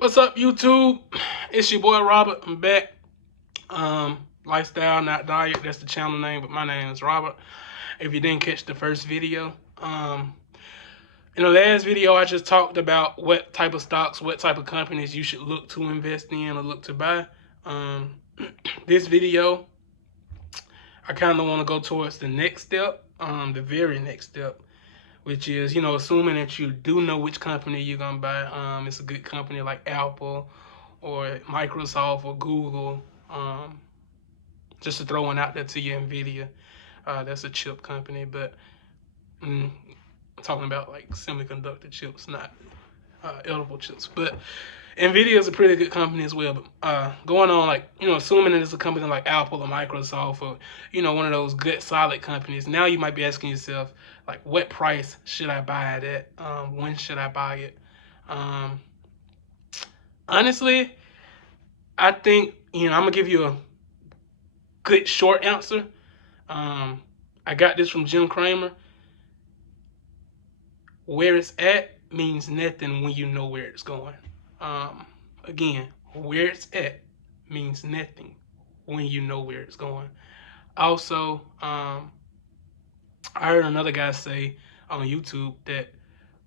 What's up, YouTube? It's your boy Robert. I'm back. Lifestyle, not diet. That's the channel name, but my name is Robert. If you didn't catch the first video, in the last video, I just talked about what type of stocks, what type of companies you should look to invest in or look to buy. Um, this video, I kind of want to go towards the next step, the very next step, which is, assuming that you do know which company you're gonna buy. It's a good company like Apple or Microsoft or Google. Just to throw one out there to you, Nvidia. That's a chip company, but I'm talking about like semiconductor chips, not edible chips. But Nvidia is a pretty good company as well. But going on, like, assuming that it's a company like Apple or Microsoft or one of those good solid companies, now you might be asking yourself, like, what price should I buy it at? When should I buy it? Um, Honestly, I think I'm gonna give you a good short answer. I got this from Jim Cramer. Where it's at means nothing when you know where it's going. Again, where it's at means nothing when you know where it's going. Also, I heard another guy say on YouTube that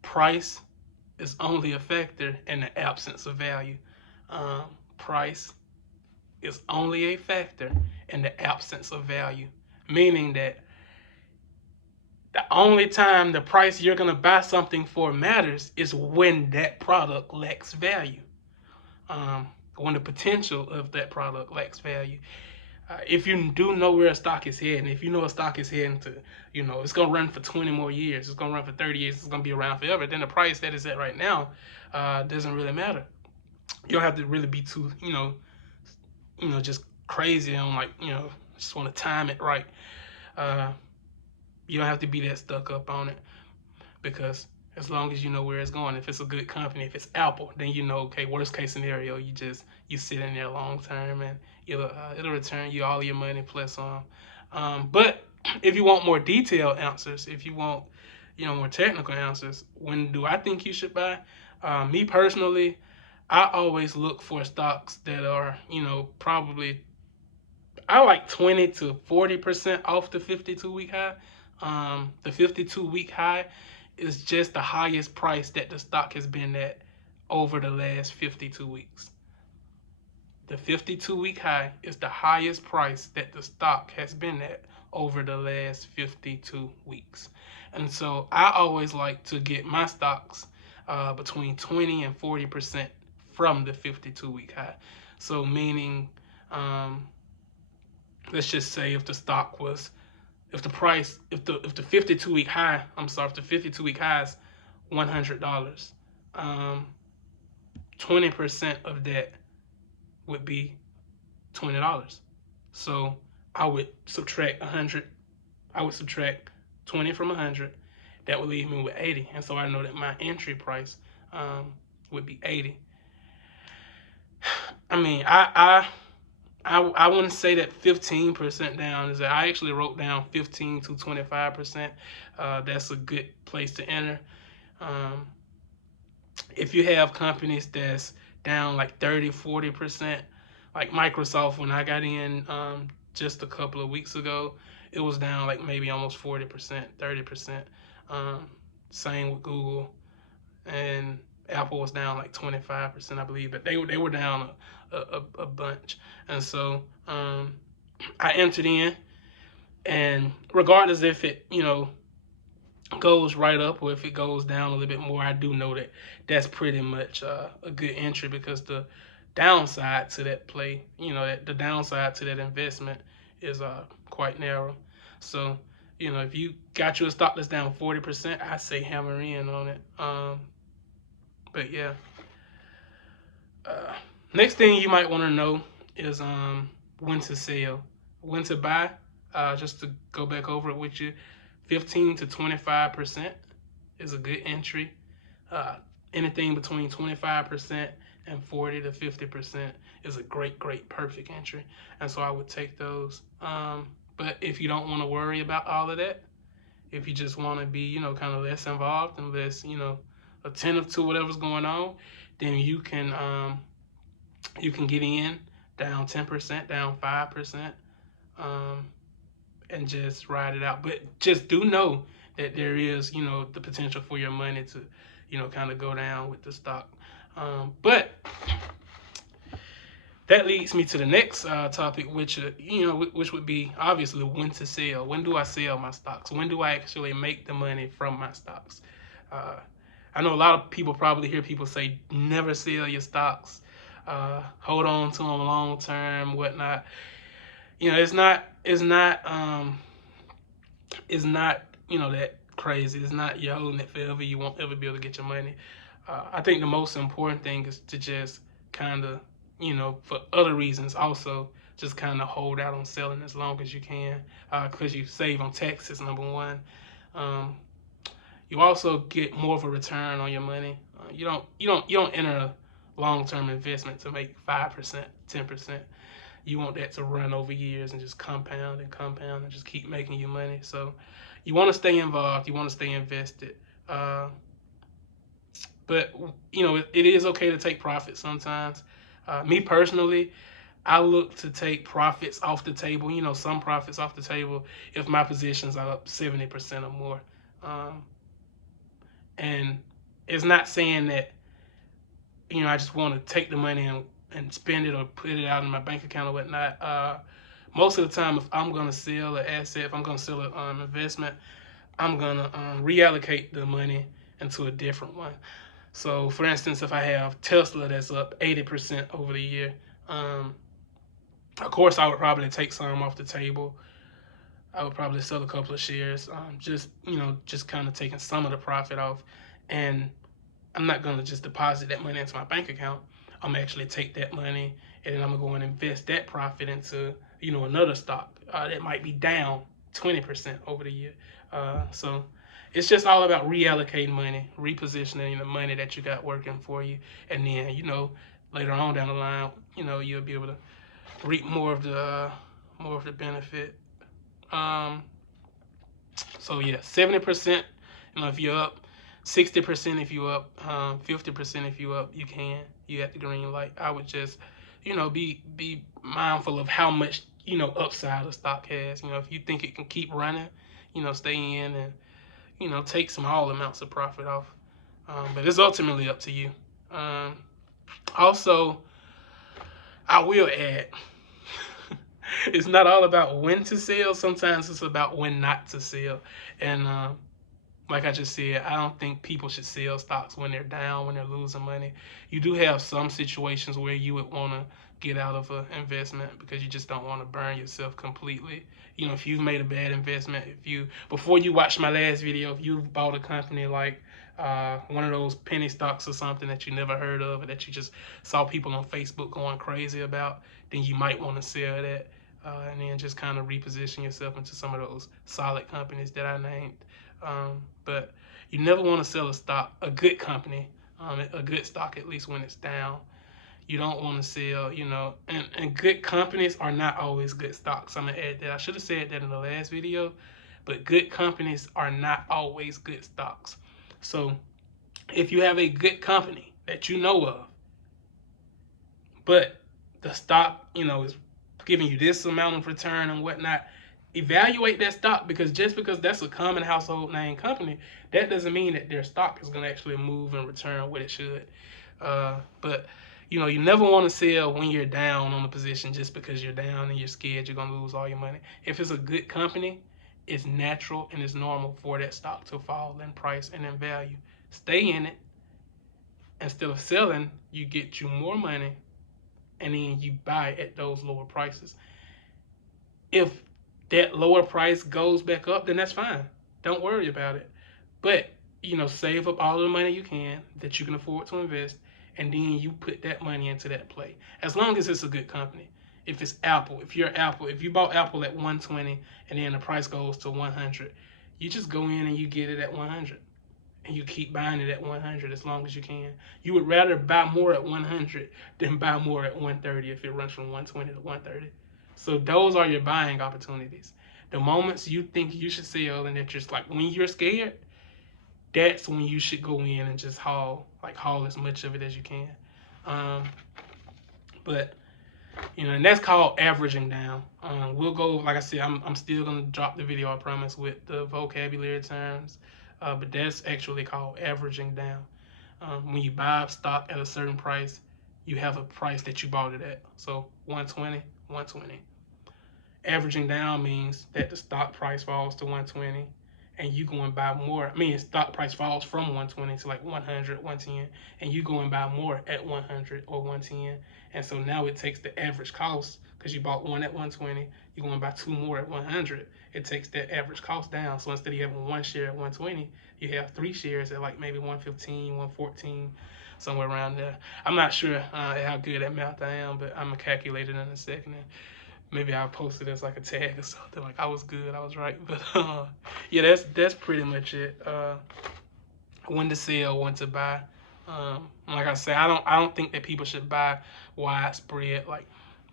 price is only a factor in the absence of value. Price is only a factor in the absence of value, meaning that the only time the price you're going to buy something for matters is when that product lacks value, when the potential of that product lacks value. If you do know where a stock is heading, if you know a stock is heading to, it's going to run for 20 more years, it's going to run for 30 years, it's going to be around forever, then the price that is at right now doesn't really matter. You don't have to really be too, just crazy on, like, just want to time it right. You don't have to be that stuck up on it, because as long as you know where it's going, if it's a good company, if it's Apple, then okay, worst case scenario, you sit in there long term and it'll return you all your money plus some. But if you want more detailed answers, if you want more technical answers, when do I think you should buy? Me personally, I always look for stocks that are probably, I like 20 to 40% off the 52-week high. The 52-week high is just the highest price that the stock has been at over the last 52 weeks. The 52-week high is the highest price that the stock has been at over the last 52 weeks. And so I always like to get my stocks between 20 and 40% from the 52-week high. So meaning, let's just say if the stock was, if the price, if the 52-week high, if the 52-week high is $100, 20% of that would be $20. So I would subtract 100. I would subtract 20 from 100. That would leave me with 80. And so I know that my entry price would be 80. I mean, I wouldn't say that 15% down is that. I actually wrote down 15 to 25%. That's a good place to enter. If you have companies that's down like 30, 40%, like Microsoft, when I got in just a couple of weeks ago, it was down like maybe almost 40%, 30%. Same with Google, and Apple was down like 25%, I believe, but they were down a bunch. And so I entered in, and regardless if it goes right up or if it goes down a little bit more, I do know that that's pretty much a good entry, because the downside to that play, the downside to that investment is quite narrow. So if you got your stock that's down 40%, I say hammer in on it. But yeah. Next thing you might want to know is when to sell, when to buy. Just to go back over it with you, 15 to 25% is a good entry. Anything between 25% and 40 to 50% is a great, perfect entry. And so I would take those. But if you don't want to worry about all of that, if you just want to be, kind of less involved and less, attentive to whatever's going on, then you can get in down 10%, down 5%, um, and just ride it out. But just do know that there is, the potential for your money to, kind of go down with the stock. But that leads me to the next topic, which which would be obviously when to sell. When do I sell my stocks? When do I actually make the money from my stocks? Uh, I know a lot of people probably hear people say never sell your stocks, hold on to them long term, whatnot. It's not that crazy. It's not you're holding it forever. You won't ever be able to get your money. I think the most important thing is to just kind of, for other reasons also, just kind of hold out on selling as long as you can, because you save on taxes, number one. Um, you also get more of a return on your money. You don't enter a long-term investment to make 5%, 10%. You want that to run over years and just compound and compound and just keep making you money. So you want to stay involved. You want to stay invested. Uh, but it is okay to take profits sometimes. Me personally, I look to take profits off the table. Some profits off the table if my positions are up 70% or more. Um, and it's not saying that I just want to take the money and spend it or put it out in my bank account or whatnot. Most of the time, if I'm going to sell an asset, if I'm going to sell an investment, I'm going to reallocate the money into a different one. So, for instance, if I have Tesla that's up 80% over the year, of course, I would probably take some off the table. I would probably sell a couple of shares, just kind of taking some of the profit off. And I'm not going to just deposit that money into my bank account. I'm actually take that money and then I'm going to go and invest that profit into, another stock that might be down 20% over the year. So it's just all about reallocating money, repositioning the money that you got working for you. And then, later on down the line, you'll be able to reap more of the benefit. So yeah, 70%, if you're up, 60% if you up, 50% if you up, you got the green light. I would just, be mindful of how much, upside the stock has. If you think it can keep running, stay in and, take small amounts of profit off. But it's ultimately up to you. Also, I will add, it's not all about when to sell. Sometimes it's about when not to sell. And like I just said, I don't think people should sell stocks when they're down, when they're losing money. You do have some situations where you would want to get out of an investment because you just don't want to burn yourself completely. If you've made a bad investment, before you watch my last video, if you've bought a company like one of those penny stocks or something that you never heard of or that you just saw people on Facebook going crazy about, then you might want to sell that. And then just kind of reposition yourself into some of those solid companies that I named. But you never want to sell a good company, a good stock, at least when it's down. You don't want to sell, and good companies are not always good stocks. I'm going to add that. I should have said that in the last video, but good companies are not always good stocks. So if you have a good company that you know of, but the stock, is giving you this amount of return and whatnot, evaluate that stock, because just because that's a common household name company, that doesn't mean that their stock is going to actually move and return what it should. But you never want to sell when you're down on the position just because you're down and you're scared you're going to lose all your money. If it's a good company, it's natural and it's normal for that stock to fall in price and in value. Stay in it. Instead of selling, you get you more money and then you buy at those lower prices. If that lower price goes back up, then that's fine. Don't worry about it. But, save up all the money you can that you can afford to invest, and then you put that money into that play. As long as it's a good company. If it's Apple, if you bought Apple at 120 and then the price goes to 100, you just go in and you get it at 100. And you keep buying it at 100 as long as you can. You would rather buy more at 100 than buy more at 130 if it runs from 120 to 130. So those are your buying opportunities. The moments you think you should sell and that just like when you're scared, that's when you should go in and just haul as much of it as you can. Um, but and that's called averaging down. We'll go, like I said, I'm still gonna drop the video, I promise, with the vocabulary terms, but that's actually called averaging down. When you buy stock at a certain price, you have a price that you bought it at. So 120, 120. Averaging down means that the stock price falls to 120 and you go and buy more. I mean, stock price falls from 120 to like 100, 110, and you go and buy more at 100 or 110. And so now it takes the average cost, because you bought one at 120, you go and buy two more at 100. It takes that average cost down. So instead of having one share at 120, you have three shares at like maybe 115, 114, somewhere around there. I'm not sure how good at math I am, but I'm gonna calculate it in a second. Maybe I'll post it as like a tag or something, like I was good, I was right. But yeah, that's pretty much it. When to sell, when to buy. Like I said, I don't think that people should buy widespread. Like,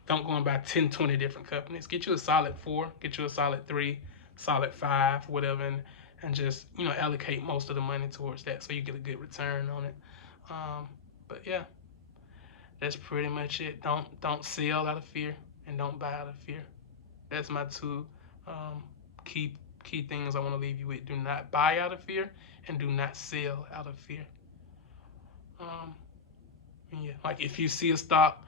don't go and buy 10, 20 different companies. Get you a solid 4, get you a solid 3, solid 5, whatever, and just allocate most of the money towards that so you get a good return on it. But yeah, that's pretty much it. Don't sell out of fear, and don't buy out of fear. That's my two um, key things I want to leave you with. Do not buy out of fear, and do not sell out of fear. Um, yeah, like if you see a stock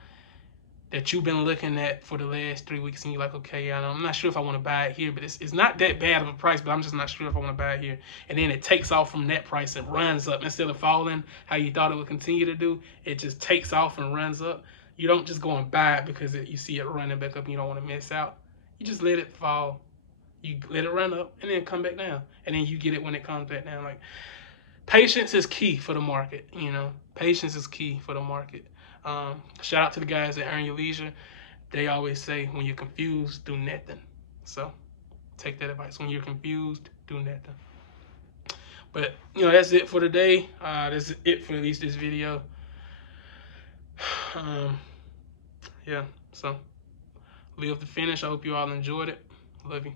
that you've been looking at for the last 3 weeks and you're like, okay, I'm not sure if I want to buy it here, but it's not that bad of a price, but I'm just not sure if I want to buy it here. And then it takes off from that price and runs up. Instead of falling how you thought it would continue to do, it just takes off and runs up. You don't just go and buy it because you see it running back up and you don't want to miss out. You just let it fall. You let it run up and then come back down. And then you get it when it comes back down. Like, patience is key for the market. Patience is key for the market. Shout out to the guys at Earn Your Leisure. They always say, when you're confused, do nothing. So take that advice. When you're confused, do nothing. But that's it for today. That's it for at least this video. Yeah, so live to finish. I hope you all enjoyed it. Love you.